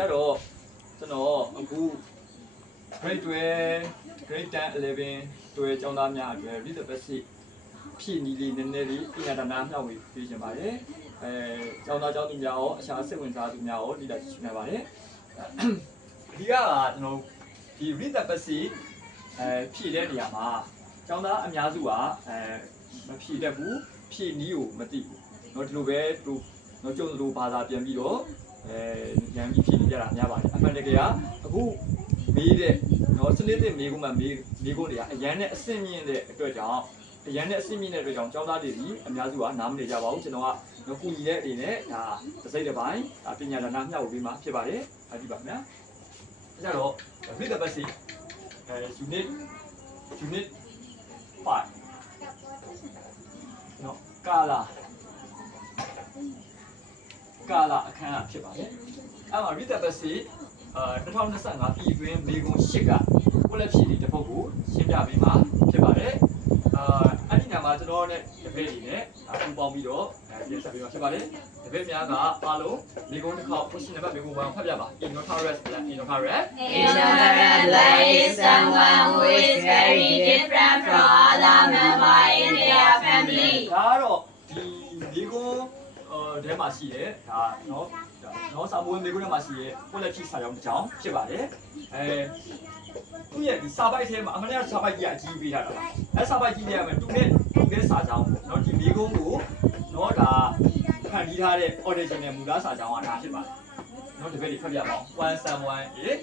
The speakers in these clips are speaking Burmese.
ကြတော့ကျွန်တော်အခု grade 12 grade 10 11 12ကျောင်းသားများအတွက် read the basic ဖြည့်နည်းလေးနည်းနည်းလေးပညာတနာမျှဝေပေးချင်ပါတယ်ကျောင်းသားကျောင်းသူများရောအခြားစိတ်ဝင်စားသူများရောလေ့လာကြည့်နိုင်ပါတယ်ဒီကကျွန်တော်ဒီ read the basic ဖြည့်တဲ့နေရာမှာကျောင်းသားအများစုကမဖြည့်တတ်ဘူးဖြည့်နည်းကိုမသိဘူးเนาะဒီလိုပဲသူတော့ကျုံလိုဘာသာပြန်ပြီးတော့ရန်ကြီးဖြည့်နေကြတာများပါတယ်အမှန်တကယ်ကအခုမေးတဲ့เนาะစနစ်သစ်မေးခွန်းမှမေးခွန်းတွေကအရန်နဲ့အဆင့်မြင့်တဲ့အတွက်ကြောင့်အရန်နဲ့အဆင့်မြင့်တဲ့အတွက်ကြောင့်ကျောင်းသားတွေဒီအများစုကနားမလည်ကြပါဘူးကျွန်တော်ကကူညီတဲ့အနေနဲ့ဒါတစ်စိတ်တစ်ပိုင်းပညာဒါနမျှဝေပေးမှာဖြစ်ပါတယ်အားကြည့်ပါခင်ဗျာအဲကြတော့ read the basic unit 5เนาะကာလာအခန်းဖြစ်ပါတယ်အဲ့မှာ read the basic 2025ပြည်တွင်းမေကွန်8ကကိုလက်ဖြည့်တစ်ပုဒ်ကိုရှင်းပြပေးမှာဖြစ်ပါတယ်အဲ့ဒီညမှာကျွန်တော်နဲ့တပည့်တွေနဲ့ပူပေါင်းပြီးတော့ပြင်ဆက်ပေးမှာဖြစ်ပါတယ်တပည့်များကအားလုံးမေကွန်တစ်ခေါက် question number မေကွန်ပိုင်းဖတ်ပြပါ ignorant is someone who is very different from other members in their family ဒါကတော့ဒီမေကွန်ထဲမှာရှိတယ်ဒါနော်စာမိုးမေကွန်းထဲမှာရှိရဲ့ကိုလက်ဖြည့်စာကြောင်းတစ်ကြောင်းဖြစ်ပါတယ်သူ့ရဲ့ဒီစာပိုက်ထဲမှာအမှန်တကယ်စာပိုက်ကြီးအကြီးပေးထားတာပါအဲစာပိုက်ကြီးတွေရမယ်သူနဲ့စာကြောင်းပေါ့နော်ဒီမေကွန်းကိုနော်ဒါဖန်တီးထားတဲ့ original မူလားစာကြောင်းကဒါဖြစ်ပါတယ်နော်ဒီဘက်တွေဖတ်ပြပါအောင်when someone is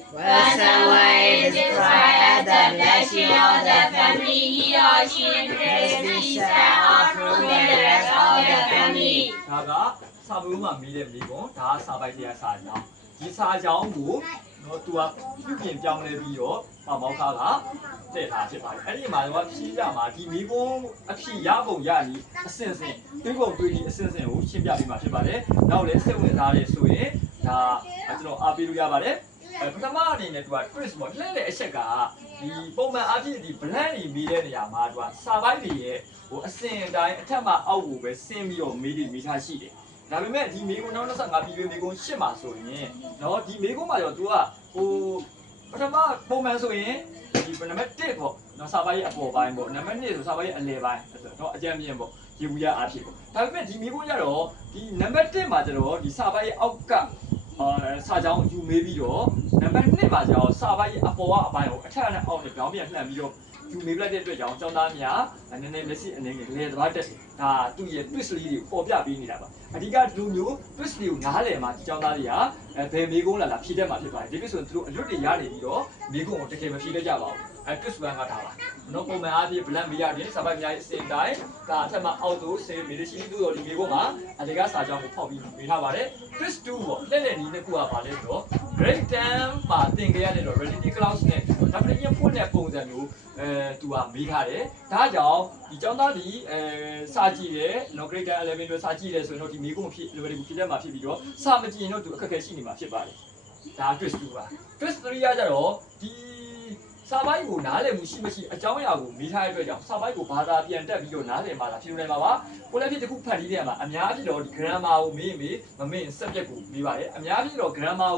described as the blessing of the family he or she increases or through the rest of the family ဒါကစာမိုးမှာမေးတဲ့မေကွန်းဒါစာပိုက်ထဲကစာကြောင်းဒီစာကြောင်းကိုနော်သူကပြုပြင်ပြောင်းလဲပြီးတော့မောက်ခါကတည့်ထားဖြစ်ပါတယ်အဲ့ဒီမှာတော့ဖြည့်ရမှာဒီမေကွန်းအဖြည့်ရပုံရနီအစင်စင်တွေးပုံတွေးဒီအစင်စင်ကိုရှင်းပြပေးမှာဖြစ်ပါတယ်နောက်လည်းစိတ်ဝင်စားတယ်ဆိုရင်ဒါကျွန်တော်အားပေးလို့ရပါတယ်ပထမအနေနဲ့သူက twist ပေါ့လှည့်တဲ့အချက်ကဒီပုံမှန်အားဖြင့်ဒီ blend တွေမေးတဲ့နေရာမှာသူကစာပိုက်တွေရဲ့အစင်အတိုင်းအထက်မှာအောက်ကိုပဲဆင်းပြီးတော့မေးထားရှိတယ်ဒါပေမဲ့ဒီမေကွန်း2025ပြည်တွင်းမေကွန်း8မှာဆိုရင်เนาะဒီမေကွန်းမှာတော့ तू ကပထမပုံမှန်ဆိုရင်ဒီနံပါတ်1ပေါ့เนาะစာပိုက်ရဲ့အပေါ်ပိုင်းပေါ့နံပါတ်2ဆိုစာပိုက်ရဲ့အလယ်ပိုင်းเนาะအကြမ်းမြင့်ပေါ့ရေဘူးရအားဖြင့်ပေါ့ဒါပေမဲ့ဒီမေကွန်းကျတော့ဒီနံပါတ်1မှာကျတော့ဒီစာပိုက်ရဲ့အောက်ကစာကြောင်းယူမေးပြီးတော့နံပါတ်2မှာကျတော့စာပိုက်ရဲ့အပေါ်ကအပိုင်းကိုအထက်နဲ့အောက်နဲ့ပြောင်းပြန်လှန်ပြီးတော့ယူမေးလိုက်တဲ့အတွက်ကြောင့်ကျောင်းသားများနည်းနည်းလက်ရှိအနေနဲ့လေသွားတက်ဒါသူ့ရဲ့ twist လေးကိုပေါ်ပြပေးနေတာပါအဓိကဒီလိုမျိုး twist လေးကိုနားလည်မှာဒီကျောင်းသားတွေကဘယ်မေကုန်းလာဖြည့်တတ်မှာဖြစ်ပါတယ်ဒီလိုဆိုရင်သူတို့အလွတ်တွေရနေပြီးတော့မေကုန်းကိုတကယ်မဖြည့်တတ်ကြပါဘူးtwist ဘန်ကထားပါနော်ပုံမှန်အားဖြင့် blend မေးရတယ်စာပိုက်များရဲ့အစင်တိုင်းဒါအထက်မှာအောက်သို့ဆေးမေးလို့ရှိရင်သူ့တော်ဒီမေကုန်းမှာအဓိကစာကြောင်းကိုဖောက်ပြီးမေးထားပါတယ် twist 2ပေါ့လက်နဲ့နီးနှစ်ခုကပါလဲဆိုတော့ grade 10မှာသင်ခဲ့ရတဲ့တော့ reality class နဲ့ definition ဖွင့်တဲ့ပုံစံမျိုးသူကမေးထားတယ်ဒါကြောင့်ဒီကျောင်းသားဒီစာကြည့်တယ် grade 10 11တို့စာကြည့်တယ်ဆိုရင်တော့ဒီမေကုန်းဖြည့် level ကိုဖြည့်တတ်မှာဖြစ်ပြီးတော့စာမကြည့်ရင်တော့သူအခက်အခဲရှိနေမှာဖြစ်ပါတယ်ဒါ twist 2ပါ twist 3ကကြတော့ဒီစာပိုက်ကိုနားလည်မှုရှိမရှိအကြောင်းအရာကိုမေးထားတဲ့အတွက်ကြောင့်စာပိုက်ကိုဘာသာပြန်တက်ပြီးတော့နားလည်မှာလားဖြေနိုင်မှာပါကိုလည်းဖြစ်တစ်ခုဖတ်ပြီးတဲ့မှာအများကြီးတော့ဒီ grammar ကိုမေးမမေး subject ကိုမေးပါတယ်အများကြီးတော့ grammar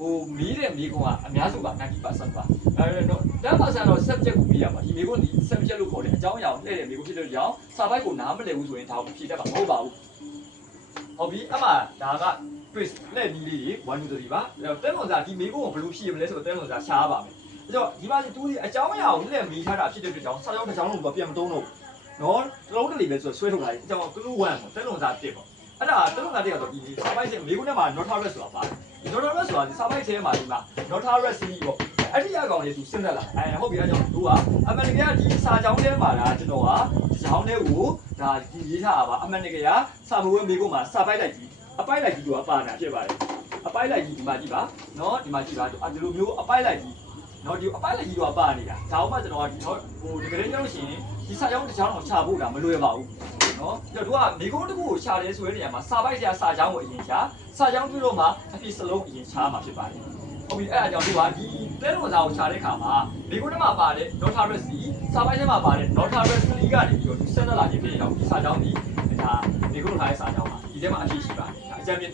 ကိုမေးတဲ့မေးခွန်းကအများစုက 90% ပါတော့10% တော့ subject ကိုမေးရမှာဒီမေးခွန်းဒီ subject လို့ခေါ်တဲ့အကြောင်းအရာကိုလှည့်တဲ့မေးခွန်းဖြစ်တဲ့ကြောင့်စာပိုက်ကိုနားမလည်ဘူးဆိုရင်ဒါကိုဖြေတတ်မှာမဟုတ်ပါဘူးဟုတ်ပြီအမှဒါက twist လက်နီးလေးတွေ1 2 3ပါတဲလွန်စာဒီမေးခွန်းကိုဘယ်လိုဖြေရမလဲဆိုတော့တဲလွန်စာရှားပါမယ်အဲ့တော့ဒီမှာသူဒီအကြောင်းအရာကိုလက်မေးထားတာဖြစ်တဲ့အတွက်ကြောင့်စာကြောင်းတစ်ကြောင်းလုံးတော့ပြန်မတုံးတော့နော်တစ်လုံးတစ်လေပဲဆိုဆွဲထုတ်လာတယ်အကြောင်းက2 1ပေါ့တက်လွန်စား1ပေါ့အဲ့ဒါတက်လွန်စား1ကတော့ဒီစာပိုက်ရဲ့မေကုန်းထဲမှာ notaris ဆိုတာပါတယ်ဒီ notaris ဆိုတာဒီစာပိုက်ထဲမှာဒီမှာ notaris ကြီးပေါ့အဲ့ဒီအကောင်လေးသူစဉ်းစားလာဟုတ်ပြီအဲ့ကြောင့်သူကအမှန်တကယ်ဒီစာကြောင်းထဲမှာလားကျွန်တော်ကဒီကြောင်းထဲကိုဒါဒီရေးထားတာပါအမှန်တကယ်ကစာမဝဲမေကုန်းမှာစာပိုက်လိုက်ကြီးအပိုက်လိုက်ကြီးသူကပါတာဖြစ်ပါတယ်အပိုက်လိုက်ကြီးဒီမှာကြည့်ပါနော်ဒီမှာကြည့်ပါဒီလိုမျိုးအပိုက်လိုက်ကြီးနော်ဒီအပိုက်လက်ကြီးတော့ပါနေတာဒါမှမဟုတ်ကျွန်တော်ဒီကလေးကြောင့်ရှင်ဒီစာကြောင်းတစ်ကြောင်းတော့ခြာဖို့တာမလွယ်ပါဘူးနော်တို့ကမိကုန်းတစ်ခုကိုခြာတယ်ဆိုတဲ့နေရာမှာစာပိုက်စာကြောင်းကိုအရင်ခြာစာကြောင်းပြီးတော့မှအပြည့်စလုံးအရင်ခြာမှာဖြစ်ပါတယ်ဟုတ်ပြီအဲ့ဒါကြောင့်တို့ကဒီတဲလွန်စာကိုခြာတဲ့အခါမှာမိကုန်းထဲမှာပါတဲ့ notaris စာပိုက်ထဲမှာပါတဲ့ notaris ကနေပြီးတော့ဆက်သက်လာခြင်းဖြစ်နေတော့ဒီစာကြောင်းဒီဒါမိကုန်းထားတဲ့စာကြောင်းပါဒီထဲမှာအပြည့်ရှိပါတယ်ဒါအကြမ်းပြည့်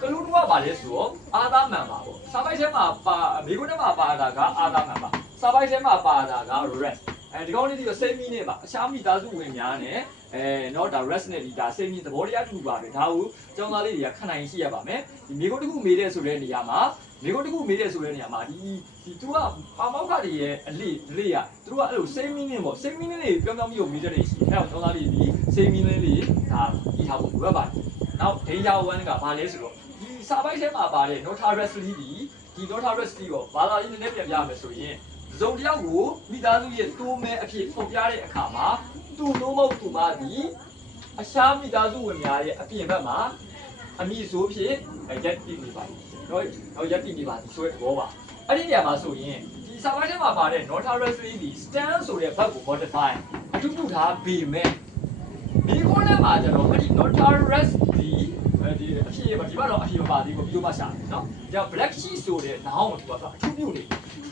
ကလူတို့ကပါလဲဆိုတော့အာသာမှန်ပါပေါ့စာပိုက်ထဲမှာပါမိကုန်းထဲမှာပါတာကအာသာမှန်ပါစာပိုက်ထဲမှာပါတာက rest ဒီကောင်းလေးဒီစိတ်မီနဲ့ပါအရှားမိသားစုဝင်များနဲ့နော်ဒါ rest နဲ့ဒီဒါစိတ်မီသဘောတရားတူပါပဲဒါကိုကျောင်းသားလေးတွေကခဏရင်ရှိရပါမယ်ဒီမိကုန်းတစ်ခုမေးတဲ့ဆိုတဲ့နေရာမှာမိကုန်းတစ်ခုမေးတဲ့ဆိုတဲ့နေရာမှာဒီသူကပါမောက်ခတွေရဲ့အလေးကသူတို့ကအဲ့လိုစိတ်မီနဲ့ပေါ့စိတ်မီနဲ့ပြောင်းပြောင်းပြီးမေးတဲ့နေရှိအဲ့တော့ကျောင်းသားလေးဒီစိတ်မီနဲ့လေးဒါကြည့်ထားဖို့လိုပါတယ်နောက် danger 1ကဘာလဲဆိုတော့ဒီစာပိုက်ထဲမှာပါတဲ့ nota restly ဒီ nota restly ကိုဘာသာရေးနည်းနည်းပြန်ပြရမယ်ဆိုရင်စုံတယောက်ကိုမိသားစုရဲ့တိုးမဲအဖြစ်ပုံပြတဲ့အခါမှာသူ့နိုးမဟုတ်သူမသည်အရှားမိသားစုဝင်များရဲ့အပြင်ဘက်မှာအမိဆိုးဖြစ်ရက်တည်နေပါသည်တော့ရက်တည်နေပါသည်ဆိုတဲ့သဘောပါအဲ့ဒီနေရာမှာဆိုရင်ဒီစာပိုက်ထဲမှာပါတဲ့ nota restly ဒီ stand ဆိုတဲ့ဘက်ကို modify အထူးပြုထားပေမဲ့ဒီခုနမှာကျတော့အဲ့ဒီ nota restlyဒီအဖြစ်ဒီဘက်တော့အဖြစ်မပါသေးဘူးပြီးတော့မှရှာတယ်နော်ဒါ black sheep ဆိုတဲ့နောင်ကိုသူကအထူးပြုနေ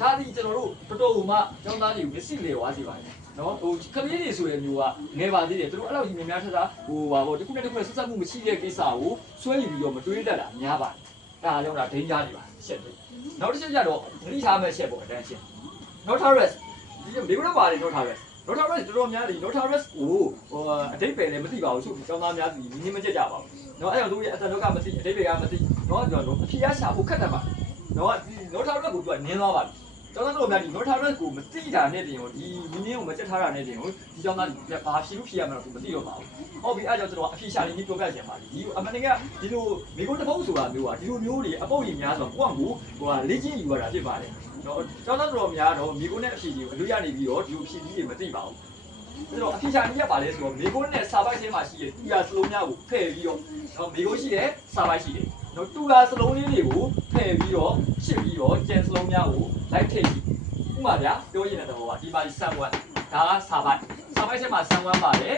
ဒါဒီကျွန်တော်တို့တော်တော်မှကျောင်းသားတွေကိုမျက်စိလေဝါစီပါတယ်နော်ဟိုကလေးတွေဆိုတဲ့မျိုးကငယ်ပါသေးတယ်သူတို့အဲ့လိုကြီးများများထထားဟိုပါပေါ့တစ်ခုနဲ့တစ်ခုနဲ့ဆက်ဆက်မှုမရှိတဲ့ကိစ္စကိုဆွဲယူပြီးတော့မတွေးတတ်တာများပါတယ်ဒါကြောင့်ဒါဒိန်းကြားနေပါရှက်တယ်နောက်တစ်ချက်ကျတော့သတိထားမဲ့ရှက်ပေါ့ attention nota rest ဒီမိဘတို့ပါတယ် nota rest nota rest တော်တော်များတယ် nota rest ကိုအတိတ်ပဲလည်းမသိပါဘူးဆိုပြီးကျောင်းသားများစီနင်းမကြက်ကြပါဘူးနော်အဲ့တော့သူရဲ့အတန်တော့ကမသိအတိတ်ပဲကမသိနော်ကျွန်တော်တို့အဖြေရရှာဖို့ခက်တယ်ပါနော်ဒီ nota rest ကိုသူကနင်းသွားပါပြီကျောင်းသားတို့များဒီ nota rest ကိုမသိတာနဲ့တင်ကိုဒီမင်းကိုမကြက်ထားတာနဲ့တင်ကိုဒီကျောင်းသားဘာဖြေလို့ဖြေရမှာတော့သူမသိတော့ပါဘူးဟုတ်ပြီအဲ့ကြောင့်ကျွန်တော်အဖြေရှာနေပြီးပြောပြချင်ပါပြီဒီအမှန်တကယ်ဒီလိုမိကုန်းတစ်ပုတ်ဆိုတာမျိုးကဒီလိုမျိုးတွေအပုတ်ကြီးများဆိုတော့ကိုယ့်ကဟိုလေ့ကျင့်ယူရတာဖြစ်ပါတယ်နော်ကျောင်းသားတို့များတော့မိကုန်းနဲ့အဖြေကြီးကိုအလို့ရနေပြီးတော့ဒီလိုဖြေကြီးတွေမသိပါဘူးအဲ့တော့အဖြေရှာနေရပါလဲဆိုတော့မိကုန်းနဲ့စာပိုက်ထဲမှာရှိတဲ့တူရာစလုံးများကိုဖယ်ပြီးတော့နော်မိကုန်းရှိတဲ့စာပိုက်ရှိတယ်နော်တူရာစလုံးလေးတွေကိုဖယ်ပြီးတော့ရှစ်ပြီးတော့ကျန်စလုံးများကိုလိုက်ထည့်ကြည့်ဥပမာဗျာပြောရင်တဲ့သဘောကဒီပါဆန်ဝမ်ဒါကစာပိုက်ထဲမှာဆန်ဝမ်ပါတယ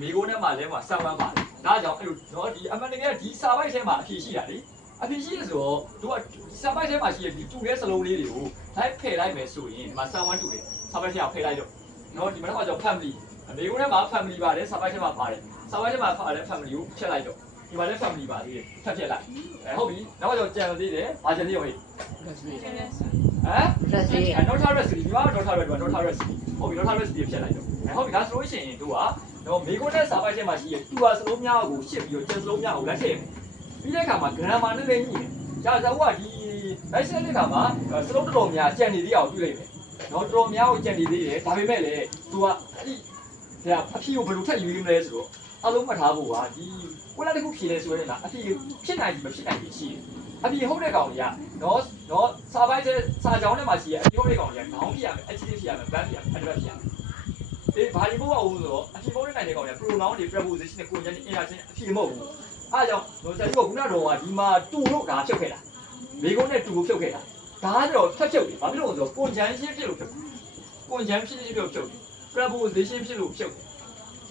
်မိကုန်းထဲမှာလည်းဆန်ဝမ်ပါတယ်ဒါကြောင့်အဲ့လိုနော်ဒီအမှန်တကယ်ဒီစာပိုက်ထဲမှာအဖြေရှိတာလေအဖြေရှိရဆိုတော့သူကစာပိုက်ထဲမှာရှိတဲ့ဒီတူတဲ့စလုံးလေးတွေကိုလိုက်ဖယ်လိုက်မယ်ဆိုရင်ဒီမှာဆန်ဝမ်တူတယ်စာပိုက်ထဲကဖယ်လိုက်တော့နော်ဒီမှာတော့ family မိကုန်းထဲမှာ family ပါတယ်စာပိုက်ထဲမှာပါတယ်စာပိုက်ထဲမှာပါတဲ့ family ကိုဖြတ်လိုက်တော့ဒီမှာလည်း family ပါသေးတယ်ဖြတ်လိုက်ဟုတ်ပြီနောက်တော့ကြံသေးတယ်ဘာကြံသေးရောဟဲ့nota rest ဒီမှာ nota rest ဟုတ်ပြီ nota rest ဖြတ်လိုက်တော့ဟုတ်ပြီဒါဆိုလို့ရှိရင်တို့ကတော့မိကုန်းနဲ့စာပိုက်ထဲမှာရှိတဲ့တူပါစလုံးများကိုရှစ်ပြီးတော့ကျန်စလုံးများကိုလက်ထည့်ပြီးတဲ့အခါမှာ grammar နဲ့လည်းညှိတယ်ဒါဆိုတော့ဒီ license တဲ့အခါမှာစလုံးတော်တော်များကြံနေသေးအောင်ပြုလိုက်မယ်နော်တော်တော်များကိုကြံနေသေးတယ်ဒါပေမဲ့လည်းသူကအဲ့ဒီဒါအဖြေကိုဘယ်လိုထပ်ယူရမလဲဆိုတော့အလုံးမထားဖို့ကဒီကိုလာတစ်ခုဖြေလဲဆိုရင်လားအဖြေဖြစ်နိုင်ပြီမဖြစ်နိုင်ပြီရှိတယ်အဖြေဟုတ်တဲ့ကောင်တွေကနော်စာပိုက်တဲ့စာကြောင်းထဲမှာရှိရဲ့အဖြေဟုတ်တဲ့ကောင်တွေကခေါင်းပြရမယ် adjective ပြရမယ် verb ပြရမယ် adverb ပြရမယ်ဒီဘာဒီဘုတ်အောင်ဆိုတော့အဖြေဟုတ်တဲ့နိုင်တဲ့ကောင်တွေက pronoun တွေ preposition တွေ conjunction တွေ interjection အဖြေမဟုတ်ဘူးအားကြောင့်နော်ဆရာကြီးကခုနကတော့ဒီမှာတူလို့ဒါဖြုတ်ခဲ့တာမိကုန်းနဲ့တူကိုဖြုတ်ခဲ့တာဒါကတော့ဖတ်ဖြုတ်တယ်ဘာဖြစ်လို့လဲဆိုတော့ conjunction ဖြစ်လို့ဖြုတ် conjunction ဖြစ်လို့ဖြုတ် preposition ဖြစ်လို့ဖြုတ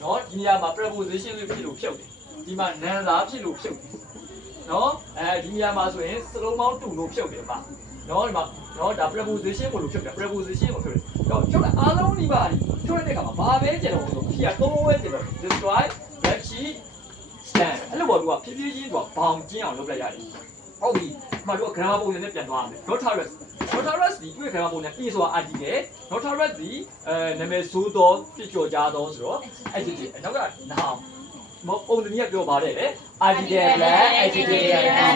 ်နော်ဒီနေရာမှာ preposition ဖြစ်လို့ဖြုတ်တယ်ဒီမှာ noun သားဖြစ်လို့ဖြုတ်တယ်နော်ဒီနေရာမှာဆိုရင်စလုံးပေါင်းတူလို့ဖြုတ်တယ်ပါနော်ဒီမှာနော်ဒါ preposition ကိုလို့ဖြုတ်တယ် preposition ကိုဖြုတ်တယ်တော့ဖြုတ်တဲ့အားလုံးဒီပါဖြုတ်တဲ့အခါမှာဘာပဲကျန်တော့ဆိုအဖြေက3လုံးပဲကျန်တော့ describe black sheep stand အဲ့လိုပေါ့သူကဖြည်းဖြည်းချင်းသူကဘောင်ကျင်းအောင်လုပ်လိုက်ရတယ်ဟုတ်ပြီဒီမှာတို့က grammar ပုံစံနဲ့ပြန်သွားရမယ် nota rest ဒီတွေ့ grammar ပုံစံ A ဆိုတာ article nota rest ဒီနာမည်ဆိုးသောဖြစ်ကြော်ကြားသောဆိုတော့ adjective နောက်က noun မပုံစံကြီးကပြောပါတယ်လေ article plus adjective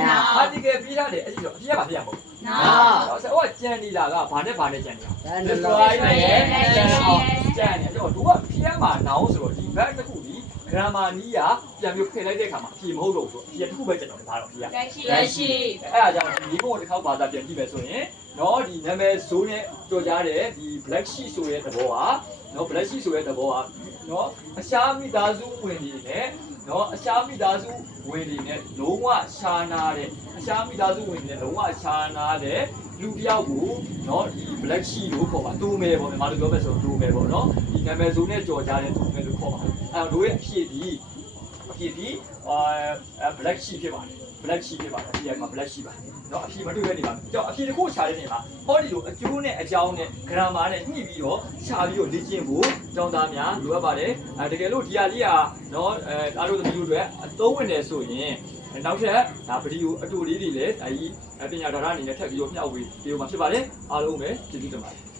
noun article ပြီးရတယ်အဲ့ဒီတော့အပြည့်ပါပြရမဟုတ် noun ဆိုတော့ကြံနေတာကဘာနဲ့ကြံနေတာ describe နဲ့ကြံနေတော့တို့ကပြရမှာ noun ဆိုတော့ဒီ verb တစ်ခုဒီ grammar နီးရပြန်ပြီးဖယ်လိုက်တဲ့အခါမှာအဖြေမဟုတ်တော့ဘူးဆိုတော့အဖြေတစ်ခုပဲကျန်တော့ဒါတော့အဖြေကလက်ရှိအဲ့ဒါကြောင့်ဒီဘုံတစ်ခေါက်ဘာသာပြန်ကြည့်မယ်ဆိုရင်နော်ဒီနာမည်ဇိုးနဲ့ကြော်ကြားတဲ့ဒီ black sheep ဆိုတဲ့သဘောကနော် black sheep ဆိုတဲ့သဘောကနော်အရှားမိသားစုဝင်တွေနဲ့နော်အရှားမိသားစုဝင်တွေနဲ့လုံးဝရှားနာတဲ့အရှားမိသားစုဝင်တွေနဲ့လုံးဝရှားနာတဲ့လူတယောက်ကိုနော်ဒီ black sheep လို့ခေါ်ပါတူမယ်ပေါ့မြန်မာလိုပြောမယ်ဆိုတူမယ်ပေါ့နော်ဒီနာမည်ဇိုးနဲ့ကြော်ကြားတဲ့တူမယ်လို့ခေါ်ပါအဲ့တော့တို့ရဲ့အဖြစ်ဒီ black sheep ဖြစ်ပါတယ် black sheep ဖြစ်ပါတယ်ဒီမှာ black sheep ပါနော်အဖြေမတွေ့ရနေပါဘူးကြောက်အဖြေတစ်ခုရှာတဲ့နေမှာဟောဒီလိုအကျိုးနဲ့အကြောင်းနဲ့ grammar နဲ့ညှိပြီးတော့ရှာပြီးတော့လေ့ကျင့်ဖို့ကျောင်းသားများလိုအပ်ပါတယ်တကယ်လို့ဒီဟာလေးကနော်အားလုံးသမီးတို့တွေအသုံးဝင်တယ်ဆိုရင် နောက်ထပ်ဒါဗီဒီယိုအတူလေးတွေလည်းဒါကြီးပညာဒါရအနေနဲ့ထပ်ပြီးတော့မျှဝေပေးမှာဖြစ်ပါတယ်အားလုံးပဲကျေးဇူးတင်ပါတယ်